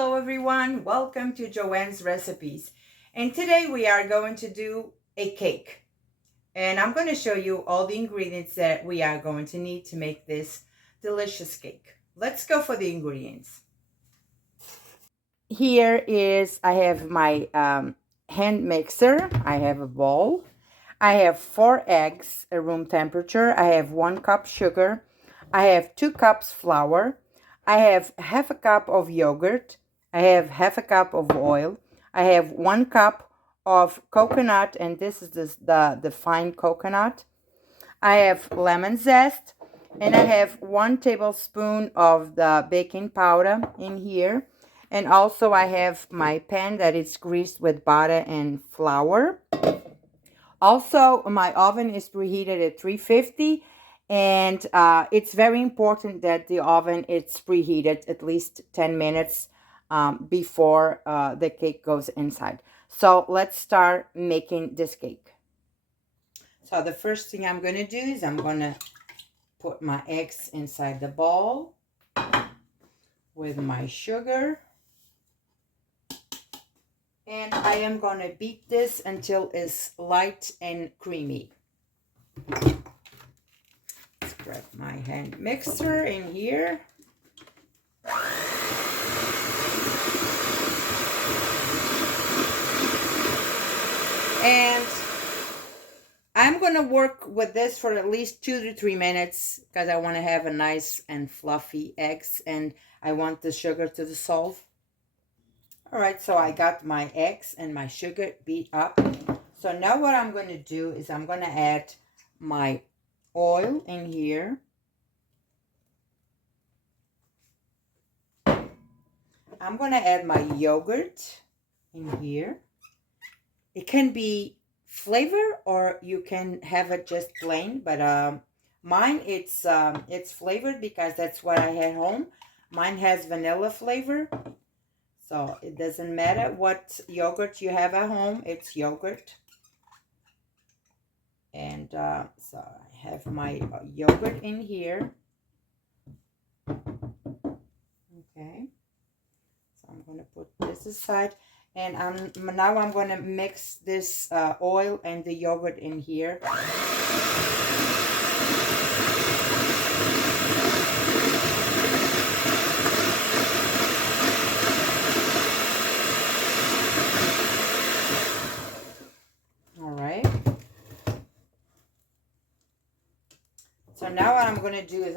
Hello everyone, welcome to Joanne's Recipes. And today we are going to do a cake. And I'm going to show you all the ingredients that we are going to need to make this delicious cake. Let's go for the ingredients. Here is, I have my hand mixer. I have a bowl. I have 4 eggs at room temperature. I have 1 cup sugar. I have 2 cups flour. I have half a cup of yogurt. I have half a cup of oil. I have 1 cup of coconut, and this is the fine coconut. I have lemon zest, and I have 1 tablespoon of the baking powder in here. And also I have my pan that is greased with butter and flour. Also, my oven is preheated at 350, and it's very important that the oven is preheated at least 10 minutes before the cake goes inside. So let's start making this cake. So the first thing I'm going to do is I'm going to put my eggs inside the bowl with my sugar. And I am going to beat this until it's light and creamy. Let's grab my hand mixer in here. And I'm going to work with this for at least 2 to 3 minutes because I want to have a nice and fluffy eggs, and I want the sugar to dissolve. All right, so I got my eggs and my sugar beat up. So now what I'm going to do is I'm going to add my oil in here. I'm going to add my yogurt in here. It can be flavor or you can have it just plain, but mine it's flavored because that's what I had home. Mine has vanilla flavor. So it doesn't matter what yogurt you have at home, it's yogurt. And so I have my yogurt in here. Okay. So I'm going to put this aside. And now I'm going to mix this oil and the yogurt in here. So now what I'm going to do is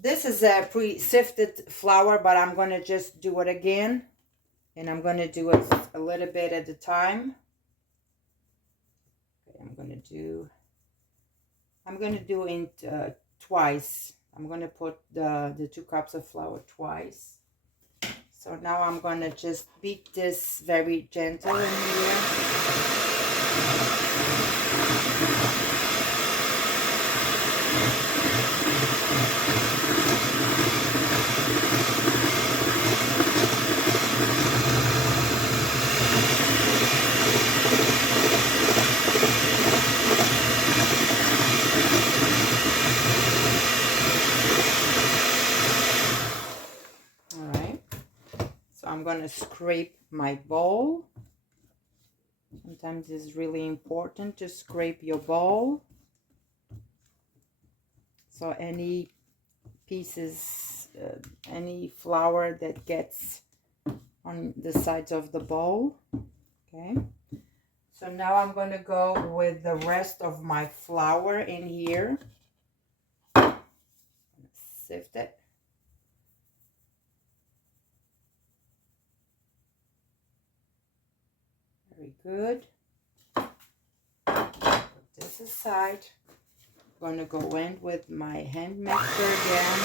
this is a pre-sifted flour, but I'm going to just do it again. And I'm going to do it a little bit at a time. Okay, I'm going to do it twice. I'm going to put the 2 cups of flour twice. So now I'm going to just beat this very gentle in here. I'm going to scrape my bowl. Sometimes it's really important to scrape your bowl. So any pieces, any flour that gets on the sides of the bowl. Okay. So now I'm going to go with the rest of my flour in here. Sift it. Very good. Put this aside. I'm going to go in with my hand mixer again.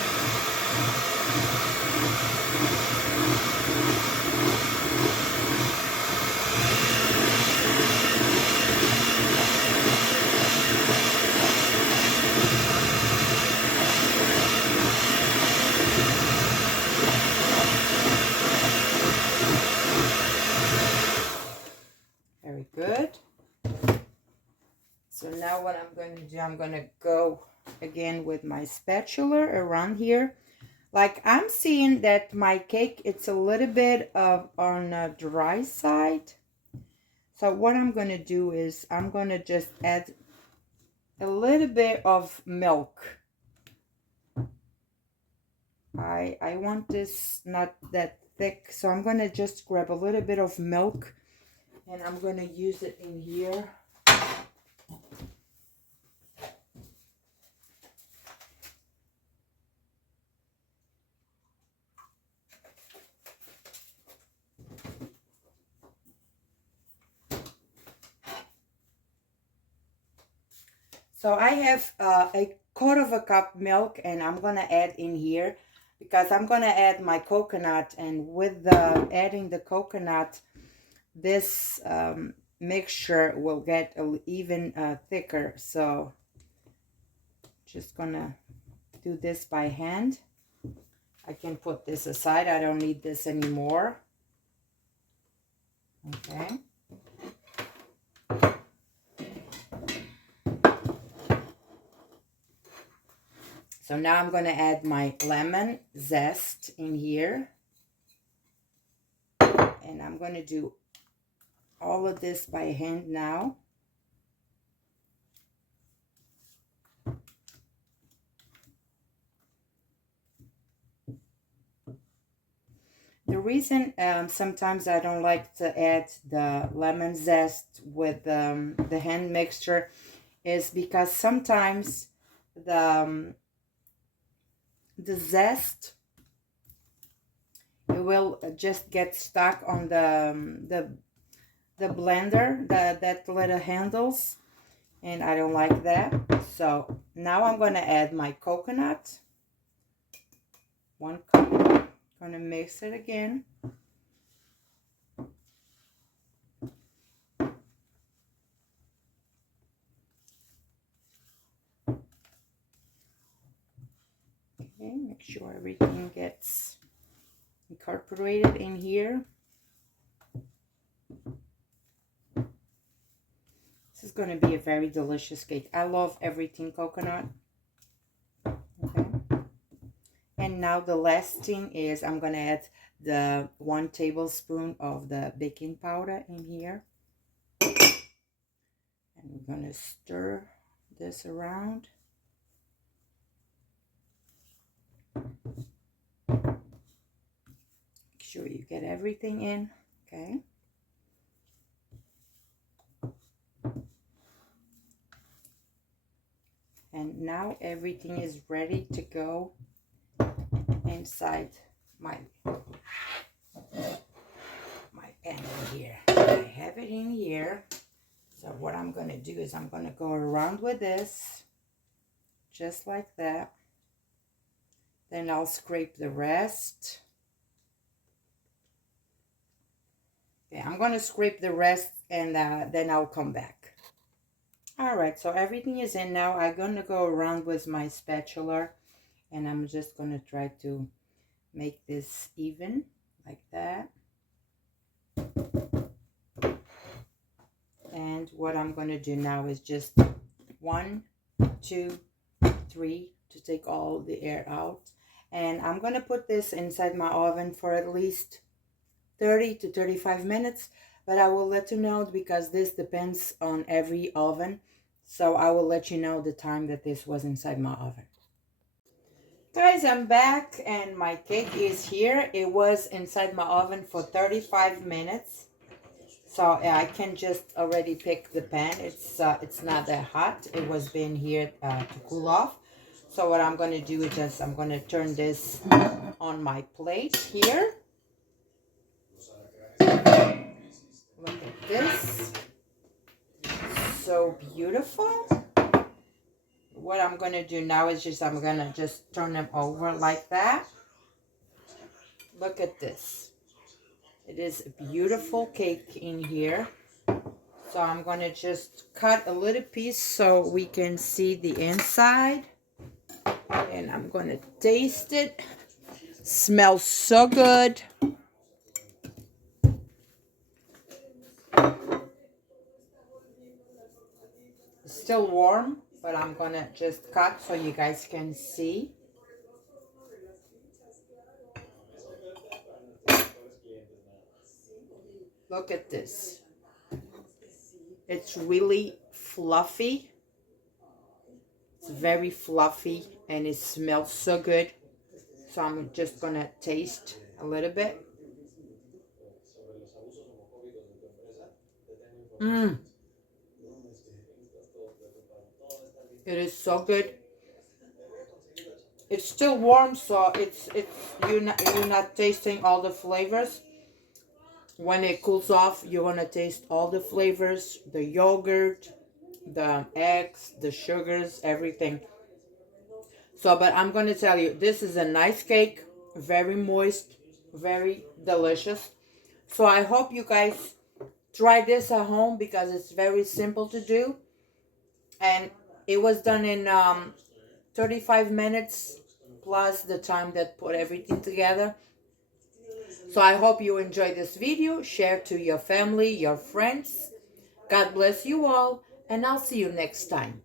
Very good. So now what I'm going to do, I'm going to go again with my spatula around here. Like I'm seeing that my cake, it's a little bit of on the dry side. So what I'm going to do is I'm going to just add a little bit of milk. I want this not that thick, so I'm going to just grab a little bit of milk and I'm going to use it in here. So I have a quarter of a cup milk and I'm going to add in here because I'm going to add my coconut, and with the adding the coconut, this mixture will get even thicker. So just gonna do this by hand. I can put this aside. I don't need this anymore. Okay. So now I'm going to add my lemon zest in here. And I'm going to do all of this by hand now. The reason sometimes I don't like to add the lemon zest with the hand mixture is because sometimes the zest, it will just get stuck on the blender, that little handles, and I don't like that. So now I'm going to add my coconut, 1 cup. Going to mix it again. Okay, make sure everything gets incorporated in here. This is going to be a very delicious cake. I love everything coconut. Okay. And now the last thing is I'm going to add the 1 tablespoon of the baking powder in here. And we're going to stir this around. Make sure you get everything in. Okay. And now everything is ready to go inside my pan in here. I have it in here. So what I'm going to do is I'm going to go around with this, just like that. Then I'll scrape the rest. Okay, I'm going to scrape the rest and then I'll come back. All right, so everything is in now. I'm going to go around with my spatula and I'm just going to try to make this even like that. And what I'm going to do now is just 1, 2, 3 to take all the air out. And I'm going to put this inside my oven for at least 30 to 35 minutes. But I will let you know because this depends on every oven. So I will let you know the time that this was inside my oven. Guys, I'm back and my cake is here. It was inside my oven for 35 minutes. So I can just already pick the pan. It's not that hot. It was been here to cool off. So what I'm going to do is just I'm going to turn this on my plate here. Look at this. So beautiful. What I'm going to do now is just I'm going to just turn them over like that. Look at this. It is a beautiful cake in here. So I'm going to just cut a little piece so we can see the inside. And I'm going to taste it. Smells so good. It's still warm, but I'm going to just cut so you guys can see. Look at this. It's really fluffy. It's very fluffy and it smells so good. So I'm just gonna taste a little bit. Mmm. It is so good. It's still warm, so it's you're not tasting all the flavors. When it cools off, you're gonna taste all the flavors, the yogurt, the eggs, the sugars, everything. So, but I'm gonna tell you, this is a nice cake, very moist, very delicious. So I hope you guys try this at home because it's very simple to do, and it was done in 35 minutes plus the time that put everything together. So I hope you enjoyed this video. Share to your family, your friends. God bless you all, and I'll see you next time.